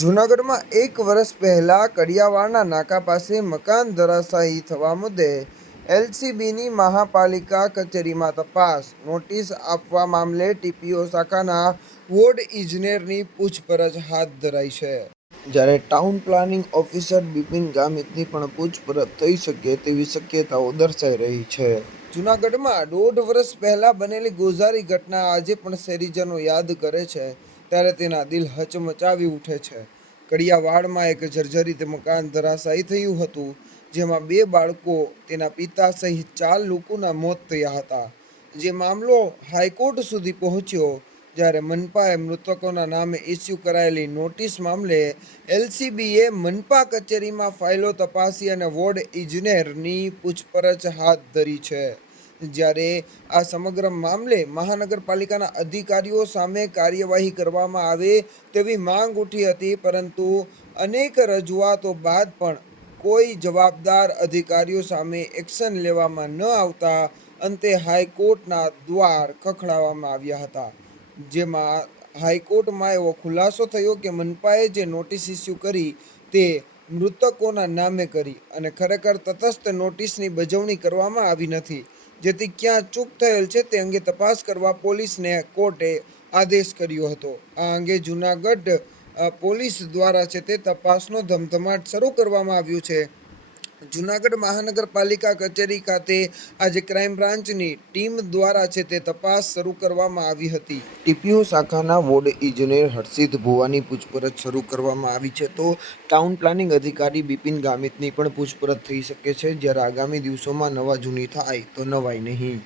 જૂનાગઢમાં એક વર્ષ પહેલા કડિયાવાડના નાકા પાસે મકાન ધરાશાયી થવા મુદ્દે એલસીબીની મહાપાલિકા કચેરીમાં તપાસ. નોટિસ આપવા મામલે ટીપીઓ શાખાના વોર્ડ ઇજનેરની પૂછપરછ હાથ ધરાઈ છે. જ્યારે ટાઉન પ્લાનિંગ ઓફિસર બિપિન ગામિતની પણ પૂછપરછ થઈ શકે તેવી શક્યતાઓ દર્શાઈ રહી છે. જૂનાગઢમાં દોઢ વર્ષ પહેલા બનેલી ગોઝારી ઘટના આજે પણ શહેરીજનો યાદ કરે છે. ત્યારે તેના દિલ હચમચાવી ઉઠે છે. કડિયાવાડમાં એક જર્જરિત મકાન ધરાશાયી થયું હતું, જેમાં બે બાળકો, તેના પિતા સહિત ચાર લોકોના મોત થયા હતા. જે મામલો હાઈકોર્ટ સુધી પહોંચ્યો, જ્યારે મનપાએ મૃતકોના નામે ઇસ્યુ કરાયેલી નોટિસ મામલે એલસીબીએ મનપા કચેરીમાં ફાઇલો તપાસી અને વોર્ડ ઇજનેરની પૂછપરછ હાથ ધરી છે. જ્યારે આ સમગ્ર મામલે મહાનગરપાલિકાના અધિકારીઓ સામે કાર્યવાહી કરવામાં આવે તેવી માંગ ઉઠી હતી, પરંતુ અનેક રજૂઆતો બાદ પણ કોઈ જવાબદાર અધિકારીઓ સામે એક્શન લેવામાં ન આવતા અંતે હાઈકોર્ટના દ્વાર ખખડાવવામાં આવ્યા હતા. જેમાં હાઈકોર્ટમાં એવો ખુલાસો થયો કે મનપાએ જે નોટિસ ઇસ્યુ કરી તે મૃતકોના નામે કરી અને ખરેખર તટસ્થ નોટિસની બજવણી કરવામાં આવી નથી. જેથી ક્યાં ચૂક થયેલ છે તે અંગે તપાસ કરવા પોલીસને કોર્ટે આદેશ કર્યો હતો. આ અંગે જૂનાગઢ પોલીસ દ્વારા છે તે તપાસનો ધમધમાટ શરૂ કરવામાં આવ્યું છે. જૂનાગઢ મહાનગરપાલિકા કચેરી ખાતે આજે ક્રાઇમ બ્રાન્ચની ટીમ દ્વારા છે તે તપાસ શરૂ કરવામાં આવી હતી. ટીપીઓ શાખાના વોર્ડ ઇજનેર હર્ષિત ભુવાની પૂછપરછ શરૂ કરવામાં આવી છે. તો ટાઉન પ્લાનિંગ અધિકારી બિપિન ગામિતની પણ પૂછપરછ થઈ શકે છે. જ્યારે આગામી દિવસોમાં નવા જૂની થાય તો નવાઈ નહીં.